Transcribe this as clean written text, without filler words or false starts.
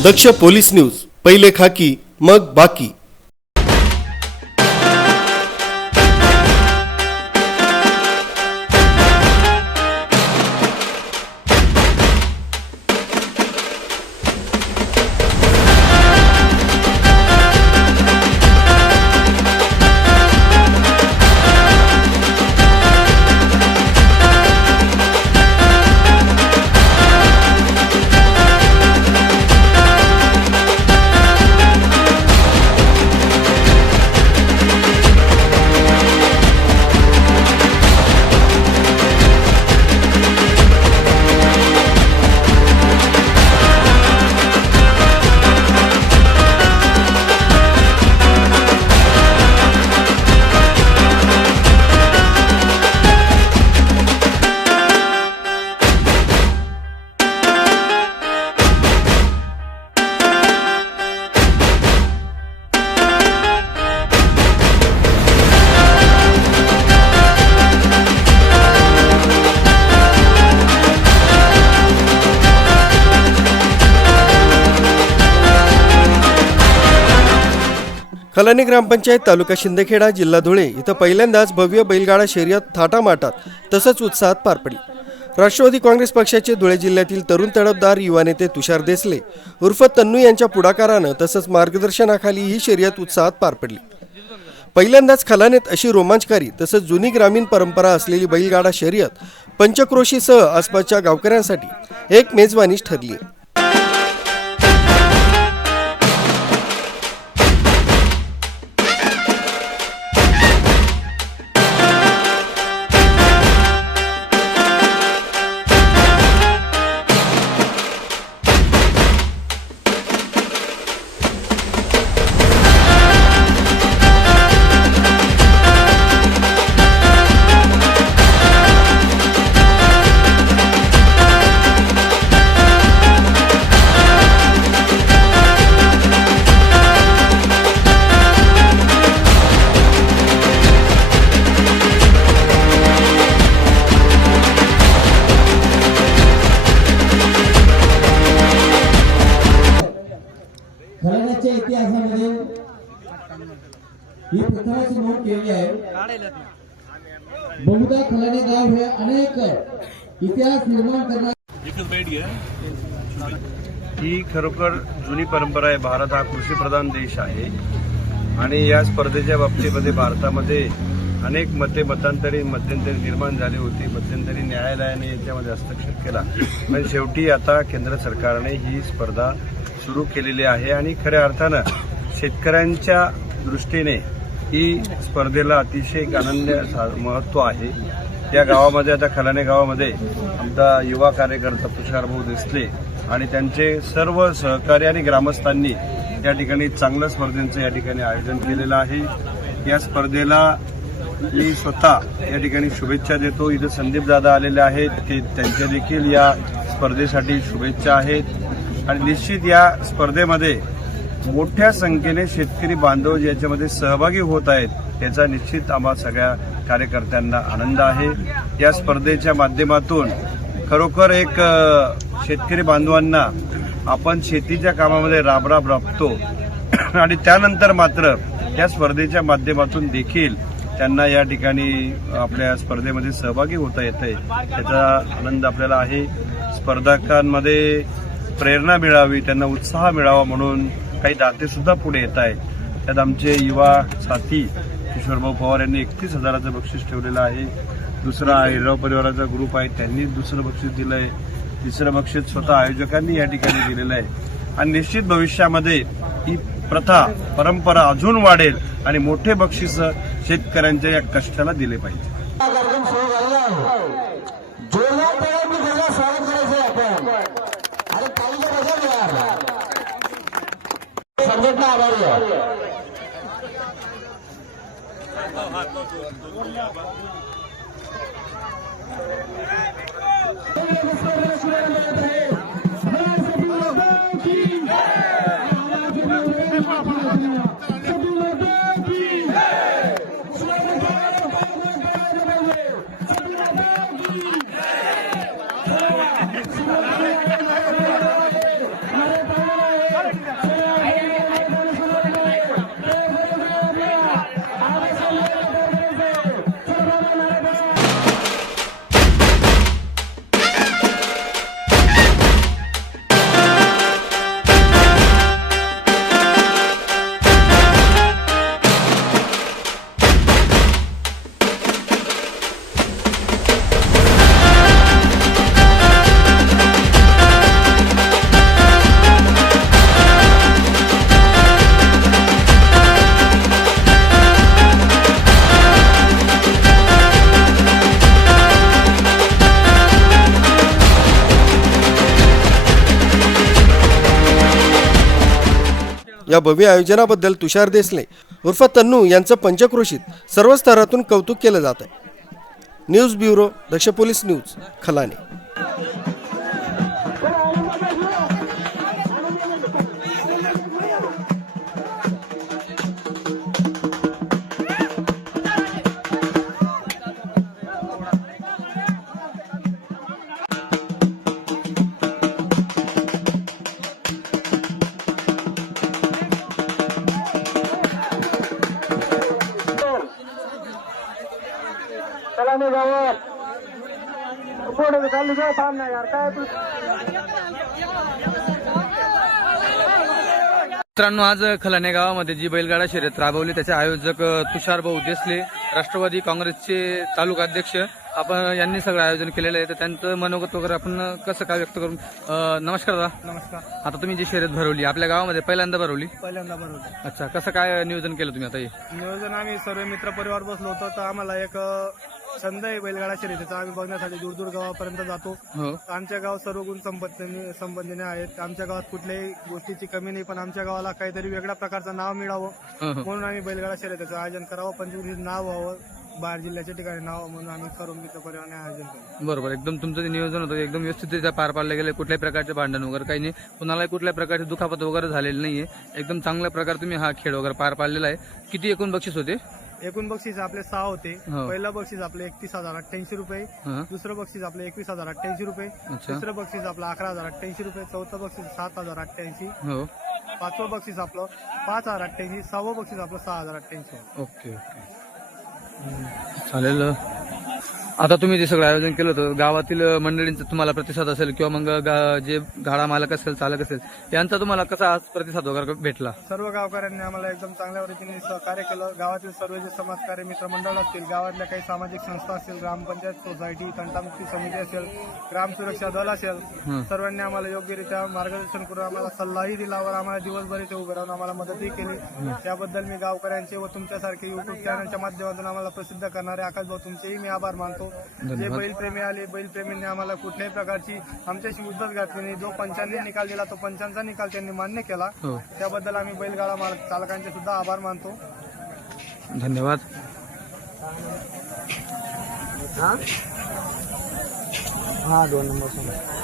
दक्ष police news, पहिले खाकी मग बाकी। खलानी ग्रामपंचायत तालुका शिंदखेडा जिल्हा धुळे इथं पहिल्यांदाच भव्य बैलगाडा शर्यत थाटामाटात तसंच उत्साहात पार पडली। राष्ट्रवादी काँग्रेस पक्षाचे धुळे जिल्ह्यातील तरुण तडफदार युवा नेते तुषार देसले उर्फ तन्नू यांच्या पुढाकारानं तसंच मार्गदर्शनाखाली ही शर्यत उत्साहात पार पडली। पहिल्यांदाच खलानीत अशी रोमांचकारी तसंच जुनी ग्रामीण परंपरा असलेली बैलगाडा शर्यत पंचक्रोशीसह आसपासच्या गावकऱ्यांसाठी एक मेजवानीच ठरली। खलानीच्या इतिहासामध्ये ही प्रथमच नोंद केली आहे। बहुधा खलानी गाव हे अनेक इतिहास निर्माण करणारे ही खरोखर जुनी परंपरा आहे। भारत हा कृषीप्रधान देश आहे आणि या स्पर्धेच्या बाबतीमध्ये भारतामध्ये अनेक मतांतरी मध्यंतरी निर्माण झाली होती। मध्यंतरी न्यायालयाने याच्यामध्ये हस्तक्षेप केला, पण शेवटी आता केंद्र सरकारने ही स्पर्धा सुरू केलेली आहे आणि खऱ्या अर्थानं शेतकऱ्यांच्या दृष्टीने ही स्पर्धेला अतिशय आनंद महत्त्व आहे। या गावामध्ये आता खलाने गावामध्ये आमचा युवा कार्यकर्ता तुषार भाऊ देसले आणि त्यांचे सर्व सहकारी आणि ग्रामस्थांनी या ठिकाणी चांगल्या स्पर्धेचं या ठिकाणी आयोजन केलेलं आहे। या स्पर्धेला मी स्वतः या ठिकाणी शुभेच्छा देतो। इथं संदीप दादा आलेले आहेत, ते त्यांच्या देखील या स्पर्धेसाठी शुभेच्छा आहेत आणि निश्चित या स्पर्धेमध्ये मोठ्या संख्येने शेतकरी बांधव याच्यामध्ये सहभागी होत आहेत याचा निश्चित आम्हा सगळ्या कार्यकर्त्यांना आनंद आहे। या स्पर्धेच्या माध्यमातून खरोखर एक शेतकरी बांधवांना आपण शेतीच्या कामामध्ये राबतो आणि त्यानंतर मात्र या स्पर्धेच्या माध्यमातून देखील त्यांना या ठिकाणी आपल्या स्पर्धेमध्ये सहभागी होता येतंय, त्याचा आनंद आपल्याला आहे। स्पर्धकांमध्ये प्रेरणा मिळावी, त्यांना उत्साह मिळावा म्हणून काही दाते सुद्धा पुढे येत आहेत। त्यात आमचे युवा साथी किशोरभाऊ पवार यांनी 31,000चं बक्षीस ठेवलेलं आहे। दुसरा हिरव परिवाराचा ग्रुप आहे, त्यांनी दुसरं बक्षीस दिलं आहे। तिसरं बक्षीस स्वतः आयोजकांनी या ठिकाणी दिलेलं आहे आणि निश्चित भविष्यामध्ये ही प्रथा परंपरा अजून वाढेल आणि मोठे बक्षीस शेतकऱ्यांच्या या कष्टाला दिले पाहिजे। संघटना आभारी आहे। या भव्य आयोजनाबद्दल तुषार देसले उर्फ तन्नू यांचं पंचक्रोशीत सर्व स्तरातून कौतुक केलं जात आहे. न्यूज ब्युरो, दक्ष पोलीस न्यूज, खलाने. चला गावात पुढे चालू जाऊ थांब नाही यार काय तू. मित्रांनो, आज खलाने गावामध्ये जी बैलगाडा शर्यत राबवली त्याचे आयोजक तुषार भाऊ देसले, राष्ट्रवादी काँग्रेसचे तालुका अध्यक्ष, आपण यांनी सगळं आयोजन केलेलं आहे. तर त्यांचं मनोगत वगैरे आपण कसं काय व्यक्त करून. नमस्कार दादा. नमस्कार. आता तुम्ही जी शर्यत भरवली आपल्या गावामध्ये पहिल्यांदा भरवली. बरोबर. अच्छा, कसं काय नियोजन केलं तुम्ही आता हे? नियोजन आम्ही सर्व मित्र परिवार बसलो होतो, तर आम्हाला एक छंद आहे बैलगाडा शर्यतीचा. आम्ही बघण्यासाठी दूर गावापर्यंत जातो. हो. आमच्या गावात सर्व गुण संपत्तीने आहेत. आमच्या गावात कुठल्याही गोष्टीची कमी नाही, पण आमच्या गावाला काहीतरी वेगळ्या प्रकारचं नाव मिळावं म्हणून आम्ही बैलगाडा शर्यतीचं आयोजन करावं. पंचकृषीत नाव व्हावं, बाहेर जिल्ह्याच्या ठिकाणी नाव म्हणून आम्ही करून मित्र परिवाराने आयोजन केलं. बरोबर, एकदम तुमचं जे नियोजन होतं एकदम व्यवस्थितरित्या पार पाडलं गेलं. कुठल्याही प्रकारचे भांडण वगैरे काही नाही, कुणालाही कुठल्याही प्रकारची दुखापत वगैरे झालेली नाहीये. एकदम चांगल्या प्रकारे तुम्ही हा खेळ वगैरे पार पाडलेला आहे. किती एकूण बक्षीस होते? एकूण बक्षीस आपले 6 होते. हो. पहिलं बक्षीस आपले 31,088 रुपये, हं. दुसरं बक्षीस आपलं 21,088 रुपये, अच्छा. तिसरं बक्षीस आपलं 11,088 रुपये, चौथं बक्षीस 7,088, हो. पाचवं बक्षीस आपलं 5,088, सहावं बक्षीस आपलं 6,088. ओके ओके, चालेल. आता तुम्ही जे सगळं आयोजन केलं होतं, गावातील मंडळींचा तुम्हाला प्रतिसाद असेल किंवा मग जे गाडा मालक असेल, चालक असेल, यांचा तुम्हाला कसा आज प्रतिसाद वगैरे भेटला? सर्व गावकऱ्यांनी आम्हाला एकदम चांगल्या रीतीने सहकार्य केलं. गावातील सर्व जे समाजकार्य मित्रमंडळ असतील, गावातल्या काही सामाजिक संस्था असतील, ग्रामपंचायत, सोसायटी, तंटामुक्ती समिती असेल, ग्राम सुरक्षा दल असेल, सर्वांनी आम्हाला योग्यरित्या मार्गदर्शन करून आम्हाला सल्लाही दिला व आम्हाला दिवसभर इथे उभे राहून आम्हाला मदतही केली. त्याबद्दल मी गावकऱ्यांचे व तुमच्यासारखे युट्यूब चॅनलच्या माध्यमातून आम्हाला प्रसिद्ध करणारे आकाश भाऊ तुमचेही मी आभार मानतो. जे बैलप्रेमी आले, बैलप्रेमींनी आम्हाला कुठल्याही प्रकारची आमच्याशी उद्धत घातली नाही. जो पंचांनी निकाल दिला तो पंचांचा निकाल त्यांनी मान्य केला. त्याबद्दल आम्ही बैलगाडा मालक चालकांचे सुद्धा आभार मानतो. धन्यवाद. हा 2 नंबर.